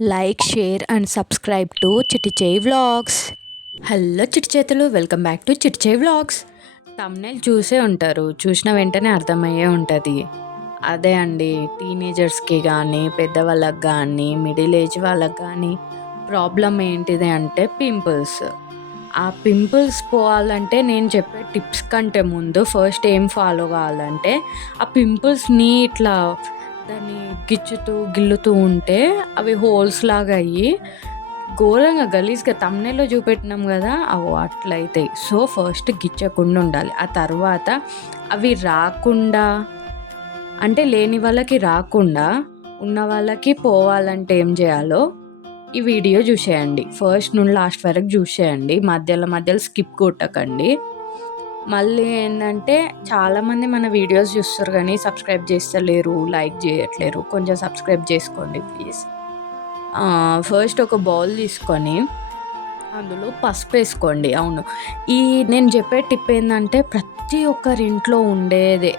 Like share and subscribe to చిటిచేయి vlogs. Hello చిటి చేతులు welcome back to చిటిచేయి vlogs. Thumbnail చూసే ఉంటారు చూసిన వెంటనే అర్థమయ్యే ఉంటుంది. అదే అండి టీనేజర్స్కి కానీ పెద్దవాళ్ళకి కానీ మిడిల్ ఏజ్ వాళ్ళకి కానీ ప్రాబ్లం ఏంటిది అంటే పింపుల్స్ ఆ పింపుల్స్ పోవాలంటే నేను చెప్పే టిప్స్ కంటే ముందు ఫస్ట్ ఏం ఫాలో కావాలంటే ఆ పింపుల్స్ని ఇట్లా దాన్ని గిచ్చుతూ గిల్లుతూ ఉంటే అవి హోల్స్ లాగా అయ్యి ఘోరంగా గలీజ్గా తమ్నేలో చూపెట్టినాం కదా అవి అట్లయితాయి. సో ఫస్ట్ గిచ్చకుండా ఉండాలి. ఆ తర్వాత అవి రాకుండా అంటే లేని వాళ్ళకి రాకుండా ఉన్న వాళ్ళకి పోవాలంటే ఏం చేయాలో ఈ వీడియో చూసేయండి. ఫస్ట్ నుండి లాస్ట్ వరకు చూసేయండి. మధ్యలో మధ్యలో స్కిప్ కొట్టకండి. మళ్ళీ ఏంటంటే చాలామంది మన వీడియోస్ చూస్తారు కానీ సబ్స్క్రైబ్ చేస్తలేరు లైక్ చేయట్లేరు. కొంచెం సబ్స్క్రైబ్ చేసుకోండి ప్లీజ్. ఫస్ట్ ఒక బౌల్ తీసుకొని అందులో పసుపు వేసుకోండి. అవును. ఈ నేను చెప్పే టిప్ ఏంటంటే ప్రతి ఒక్కరి ఇంట్లో ఉండేదే.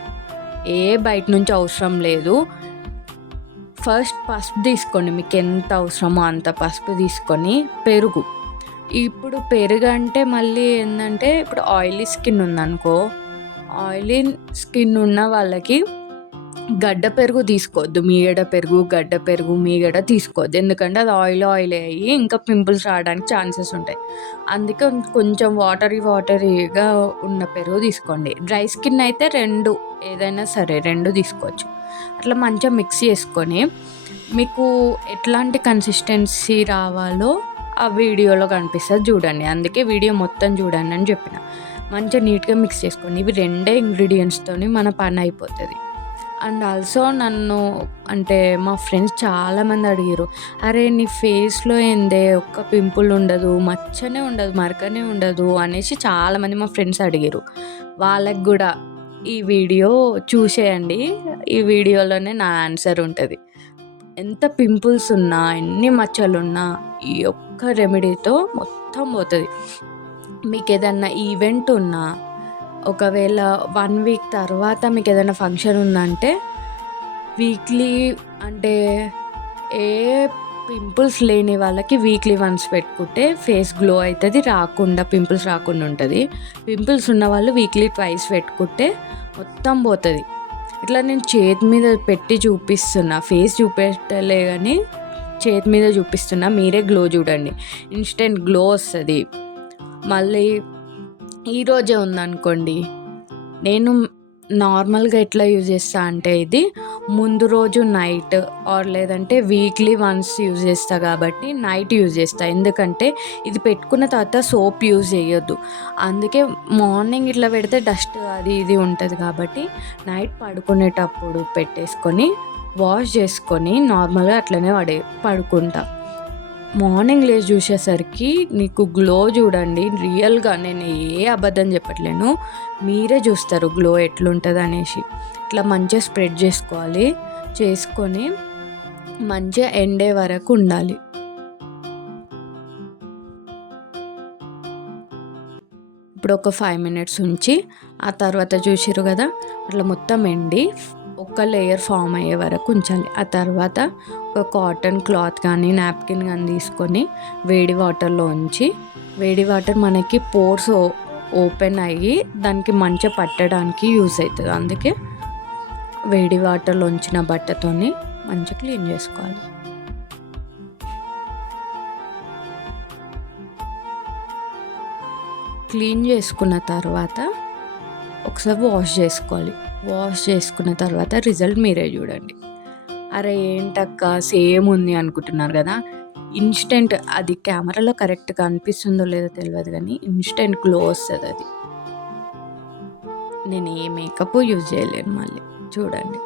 ఏ బయట నుంచి అవసరం లేదు. ఫస్ట్ పసుపు తీసుకోండి. మీకు ఎంత అవసరమో అంత పసుపు తీసుకొని పెరుగు. ఇప్పుడు పెరుగు అంటే మళ్ళీ ఏంటంటే ఇప్పుడు ఆయిలీ స్కిన్ ఉందనుకో ఆయిలీ స్కిన్ ఉన్న వాళ్ళకి గడ్డ పెరుగు తీసుకోవద్దు. మీగడ పెరుగు గడ్డ పెరుగు మీగడ తీసుకోవద్దు. ఎందుకంటే అది ఆయిల్ ఆయిల్ అయ్యి ఇంకా పింపుల్స్ రావడానికి ఛాన్సెస్ ఉంటాయి. అందుకే కొంచెం వాటరీ వాటరీగా ఉన్న పెరుగు తీసుకోండి. డ్రై స్కిన్ అయితే రెండు ఏదైనా సరే రెండు తీసుకోవచ్చు. అట్లా మంచిగా మిక్స్ చేసుకొని మీకు ఎట్లాంటి కన్సిస్టెన్సీ రావాలో ఆ వీడియోలో కనిపిస్తుంది చూడండి. అందుకే వీడియో మొత్తం చూడండి అని చెప్పిన. మంచిగా నీట్గా మిక్స్ చేసుకోండి. ఇవి రెండే ఇంగ్రీడియంట్స్తోని మన పని అయిపోతుంది. అండ్ ఆల్సో నన్ను అంటే మా ఫ్రెండ్స్ చాలామంది అడిగారు అరే నీ ఫేస్లో ఏందే? ఒక్క పింపుల్ ఉండదు మచ్చనే ఉండదు మరకనే ఉండదు అనేసి చాలామంది మా ఫ్రెండ్స్ అడిగారు వాళ్ళకి కూడా ఈ వీడియో చూసేయండి. ఈ వీడియోలోనే నా ఆన్సర్ ఉంటుంది. ఎంత పింపుల్స్ ఉన్నా ఎన్ని మచ్చలు ఉన్నా ఈ ఒక్క రెమెడీతో మొత్తం పోతుంది. మీకు ఏదన్నా ఈవెంట్ ఉన్నా ఒకవేళ వన్ వీక్ తర్వాత మీకు ఏదైనా ఫంక్షన్ ఉందంటే వీక్లీ అంటే ఏ పింపుల్స్ లేని వాళ్ళకి వీక్లీ వన్స్ పెట్టుకుంటే ఫేస్ గ్లో అవుతుంది రాకుండా పింపుల్స్ రాకుండా ఉంటుంది. పింపుల్స్ ఉన్న వాళ్ళు వీక్లీ ట్వైస్ పెట్టుకుంటే మొత్తం పోతుంది. ఇట్లా నేను చేతి మీద పెట్టి చూపిస్తున్నా. ఫేస్ చూపెట్టలే కానీ చేతి మీద చూపిస్తున్నా. మీరే గ్లో చూడండి. ఇన్స్టెంట్ గ్లో వస్తుంది. మళ్ళీ ఈరోజే ఉందనుకోండి. నేను నార్మల్గా ఎట్లా యూజ్ చేస్తా అంటే ఇది ముందు రోజు నైట్ ఆర్ లేదంటే వీక్లీ వన్స్ యూజ్ చేస్తా కాబట్టి నైట్ యూజ్ చేస్తా. ఎందుకంటే ఇది పెట్టుకున్న తర్వాత సోప్ యూజ్ చేయొద్దు. అందుకే మార్నింగ్ ఇట్లా పెడితే డస్ట్ అది ఇది ఉంటుంది కాబట్టి నైట్ పడుకునేటప్పుడు పెట్టేసుకొని వాష్ చేసుకొని నార్మల్గా అట్లనే పడే పడుకుంటా. మార్నింగ్ లేచి చూసేసరికి నీకు గ్లో చూడండి. రియల్గా నేను ఏ అబద్ధం చెప్పట్లేను. మీరే చూస్తారు గ్లో ఎట్లుంటుంది అనేసి ఇట్లా మంచిగా స్ప్రెడ్ చేసుకోవాలి. చేసుకొని మంచిగా ఎండే వరకు ఉండాలి. ఇప్పుడు ఒక ఫైవ్ మినిట్స్ ఉంచి ఆ తర్వాత చూసిరు కదా? అట్లా మొత్తం ఎండి ఒక లేయర్ ఫామ్ అయ్యే వరకు ఉంచాలి. ఆ తర్వాత ఒక కాటన్ క్లాత్ కానీ నాప్కిన్ కానీ తీసుకొని వేడి వాటర్లో ఉంచి వేడి వాటర్ మనకి పోర్స్ ఓపెన్ అయ్యి దానికి మంచిగా పట్టడానికి యూస్ అవుతుంది అందుకే వేడి వాటర్లో ఉంచిన బట్టతోని మంచిగా క్లీన్ చేసుకోవాలి. క్లీన్ చేసుకున్న తర్వాత ఒకసారి వాష్ చేసుకోవాలి. వాష్ చేసుకున్న తర్వాత రిజల్ట్ మీరే చూడండి. అరే ఏంటక్క సేమ్ ఉంది అనుకుంటున్నారు కదా. ఇన్స్టెంట్ అది కెమెరాలో కరెక్ట్గా అనిపిస్తుందో లేదో తెలియదు కానీ ఇన్స్టెంట్ గ్లో వస్తుంది అది. నేను ఏ మేకప్ యూజ్ చేయలేను మళ్ళీ. చూడండి.